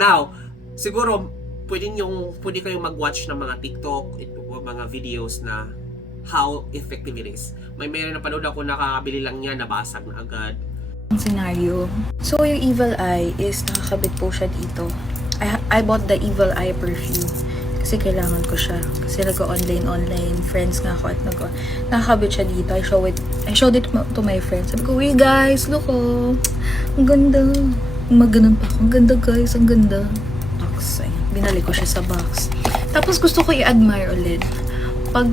Now, siguro, pwede kayong mag-watch ng mga TikTok, mga videos na how effective it is. Meron na panood ako, nakakabili lang niya, nabasag na agad. Scenario. So, yung Evil Eye is nakakabit po siya dito. I bought the Evil Eye perfume kasi kailangan ko siya. Kasi nag-online friends nga ako at nakakabit siya dito. I showed it to my friends. Sabi ko, "Hey guys, look oh. Ang ganda." Maganon pa ako. Ang ganda guys, ang ganda. Box. Ayan. Binalik ko siya sa box. Tapos gusto ko i-admire ulit. Pag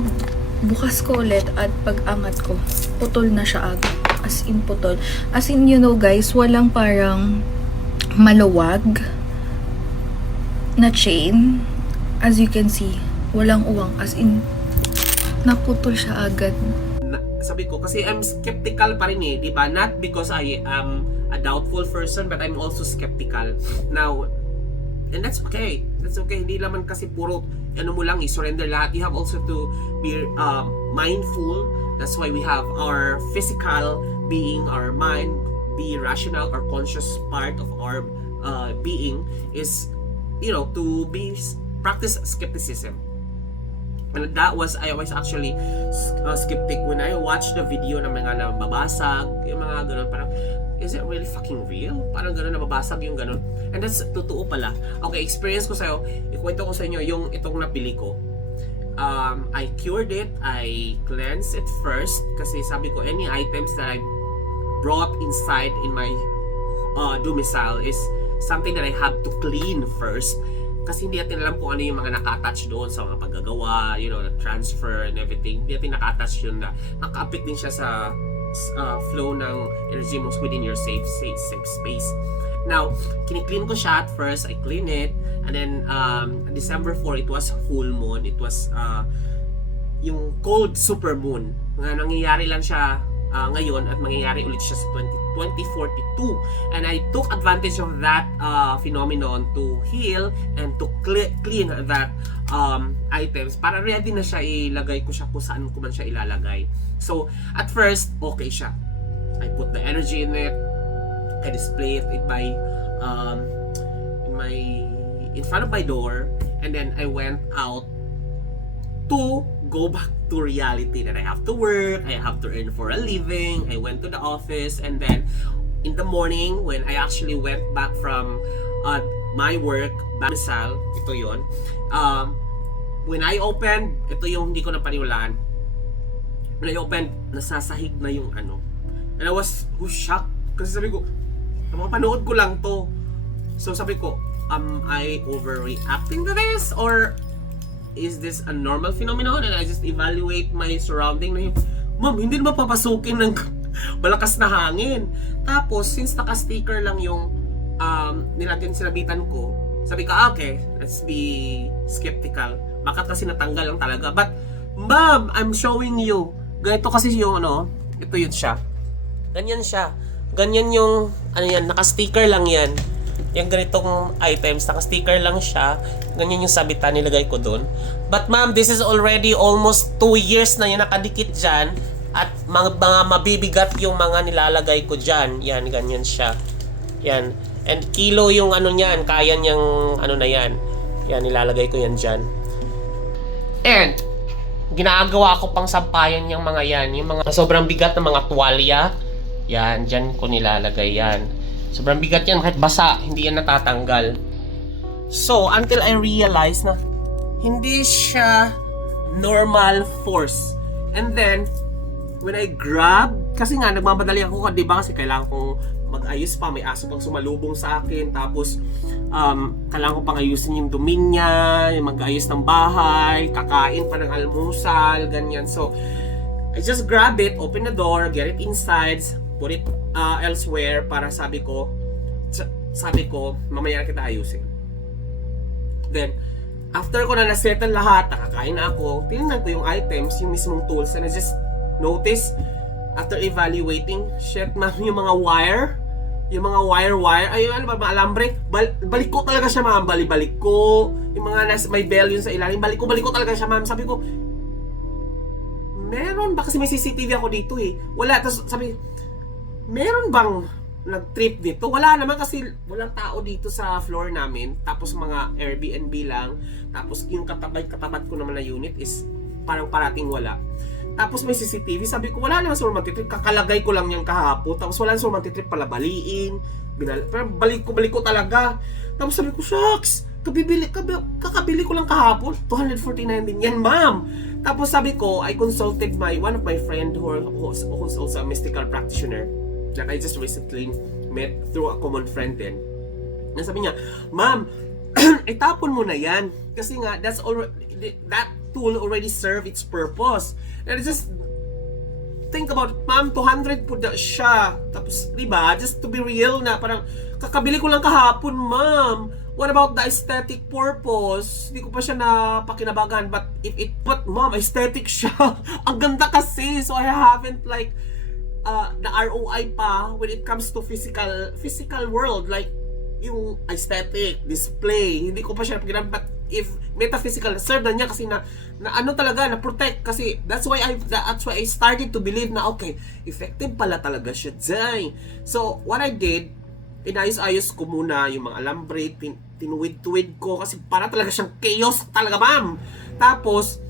bukas ko ulit at pag angat ko, putol na siya agad. As in putol. As in, you know guys, walang parang maluwag na chain. As you can see, walang uwang. As in, naputol siya agad. Sabi ko, kasi I'm skeptical pa rin eh, di ba? Not because I am a doubtful person, but I'm also skeptical. Now, and that's okay. That's okay. Hindi naman kasi puro, ano mo lang, i-surrender lahat. You have also to be mindful. That's why we have our physical being, our mind, be rational, or conscious part of our being is, you know, to practice skepticism. And that was, I was actually skeptic when I watched the video ng mga nababasag, yung mga ganun, parang, is it really fucking real? Parang ganun, nababasag yung ganun. And that's totoo pala. Okay, experience ko sa'yo, ikwento ko sa inyo yung itong napili ko. I cured it, I cleansed it first, kasi sabi ko, any items that I brought inside in my domicile is something that I have to clean first. Kasi hindi natin alam kung ano yung mga naka-attach doon sa mga paggagawa, you know, the transfer and everything. Hindi natin naka-attach yun na naka-apit din siya sa flow ng energy mo within your safe space. Now, kini-clean ko siya at first. I clean it. And then, December 4, it was full moon. It was yung cold super moon. Nangyayari lang siya ngayon at mangyayari ulit siya sa 2042. And I took advantage of that phenomenon to heal and to clean that items para ready na siya, ilagay ko siya kung saan ko man siya ilalagay. So at first okay siya. I put the energy in it, I display it in front of my door, and then I went out to go back to reality that I have to work, I have to earn for a living. I went to the office, and then in the morning when I actually went back from my work, Bamisal, ito yon. When I opened, ito yung hindi ko napaniwalaan. When I opened, nasasahig na yung ano. And I was shocked kasi sabi ko, mapanood ko lang to. So sabi ko, am I overreacting to this, or is this a normal phenomenon? And I just evaluate my surrounding na yung, ma'am, hindi naman papasukin ng malakas na hangin. Tapos, since naka-sticker lang yung nilatin sinabitan ko, sabi ko, okay, let's be skeptical. Bakit kasi natanggal lang talaga? But, ma'am, I'm showing you. Ganito kasi yung ano, ito yun siya. Ganyan siya. Ganyan yung, ano yan, naka-sticker lang yan. Yung ganitong items, naka-sticker lang siya. Ganyan yung sabitan, nilagay ko doon. But ma'am, this is already almost 2 years na yan nakadikit dyan. At mga mabibigat yung mga nilalagay ko dyan. Yan, ganyan siya. Yan. And kilo yung ano niyan, kaya niyang ano na yan. Yan, nilalagay ko yan dyan. And, ginagawa ko pang sampayan yung mga yan. Yung mga sobrang bigat na mga tuwalya. Yan, dyan ko nilalagay yan. Sobrang bigat yan, kahit basa, hindi yan natatanggal. So, until I realized na hindi siya normal force. And then, when I grab, kasi nga, nagmamadali ako, di ba? Kasi kailangan kong mag-ayos pa, may aso pang sumalubong sa akin. Tapos, kailangan ko pang ayusin yung dumi niya, yung mag-ayos ng bahay, kakain pa ng almusal, ganyan. So, I just grab it, open the door, get it inside, put it elsewhere para sabi ko mamaya na kita ayusin. Then after ko na nasettle lahat, nakakain na ako, tinignan ko yung items, yung mismong tools, and I just notice after evaluating, shit ma'am, yung mga wire, ay ano ba, mga alambre, balik ko talaga siya ma'am, balik ko, yung mga may bell yun sa ilalim, balik ko talaga siya ma'am. Sabi ko, meron ba, kasi may CCTV ako dito eh, wala. Tapos sabi, meron bang nag-trip dito. Wala naman kasi walang tao dito sa floor namin. Tapos mga Airbnb lang. Tapos yung katabat ko naman na unit is parang parating wala. Tapos may CCTV. Sabi ko, wala naman sure magtitrip. Kakalagay ko lang yung kahapon. Tapos wala sure magtitrip pala baliin. Pero balik ko talaga. Tapos sabi ko, shucks! Kakabili ko lang kahapon. 249 din yan, ma'am. Tapos sabi ko, I consulted one of my friend who's also a mystical practitioner that I just recently met through a common friend din. Sabi niya, ma'am, itapon mo na yan. Kasi nga, that tool already served its purpose. And I just think about, ma'am, 200 po na siya. Tapos, di ba, just to be real na, parang, kakabili ko lang kahapon, ma'am. What about the aesthetic purpose? Hindi ko pa siya napakinabagan. But but ma'am, aesthetic siya. Ang ganda kasi. So I haven't like the ROI pa when it comes to physical world. Like yung aesthetic, display. Hindi ko pa siya napakinabagan. But if metaphysical, serve na niya kasi na ano talaga, na protect. Kasi that's why I started to believe na okay, effective pala talaga siya dyan. So what I did, inayos-ayos ko muna yung mga alambre, tinuwid-tuwid ko kasi para talaga siyang chaos talaga, ma'am. Tapos,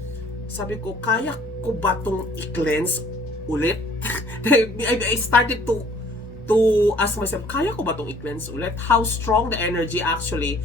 sabi ko, kaya ko ba itong i-cleanse ulit? I started to ask myself, kaya ko ba itong i-cleanse ulit? How strong the energy actually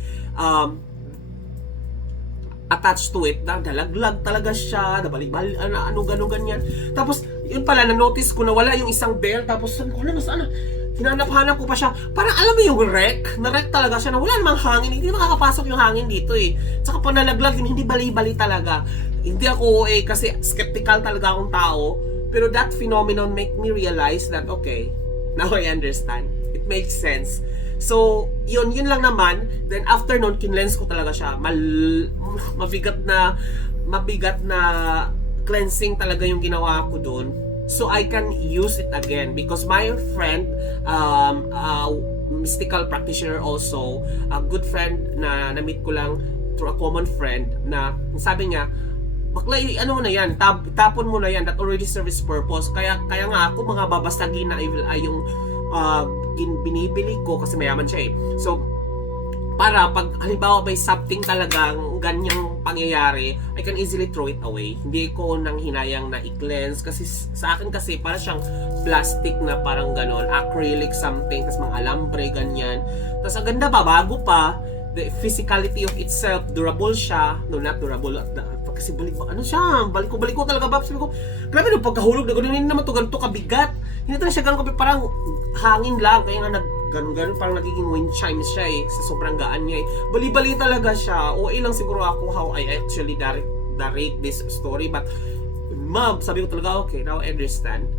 attached to it, dalaglag talaga siya, nabalik-balik, ano, ganyan. Tapos, yun pala, na-notice ko na wala yung isang bell, tapos sabi ko, nasaan na? Hinanap-hanap ko pa siya. Parang alam mo yung wreck? Na-wreck talaga siya na wala namang hangin. Hindi makakapasok yung hangin dito eh. Tsaka pag nalaglag yun, hindi bali-bali talaga. Hindi ako kasi skeptical talaga akong tao. Pero that phenomenon make me realize that okay, now I understand. It makes sense. So, yun lang naman. Then after nun, kinlens ko talaga siya. Mabigat na cleansing talaga yung ginawa ko doon. So I can use it again because my friend, mystical practitioner also, a good friend na na-meet ko lang through a common friend, na sabi niya, bakla, ano mo na yan, tapon mo na yan, that already serves purpose. Kaya nga ako mga babasagin na evil ay yung binibili ko kasi mayaman siya eh. So para pag halimbawa may something talagang ganyang pangyayari, I can easily throw it away. Hindi ko nang hinayang na i-cleanse kasi sa akin kasi para siyang plastic na parang ganon, acrylic something, tas mga alambre ganyan. Tas ang ganda pa, bago pa, the physicality of itself, durable siya. No, not durable, kasi balik ko talaga, Babs. Sabi ko, grabe nung pagkahulog na gano'n, hindi naman to ganito kabigat. Hindi talaga siya gano'n, parang hangin lang, kaya nga ganun, parang nagiging wind chimes siya eh, sa sobrang gaan niya eh. Bali-bali talaga siya. O ilang siguro ako how I actually narrate this story, but ma'am, sabi ko talaga, okay, now I understand.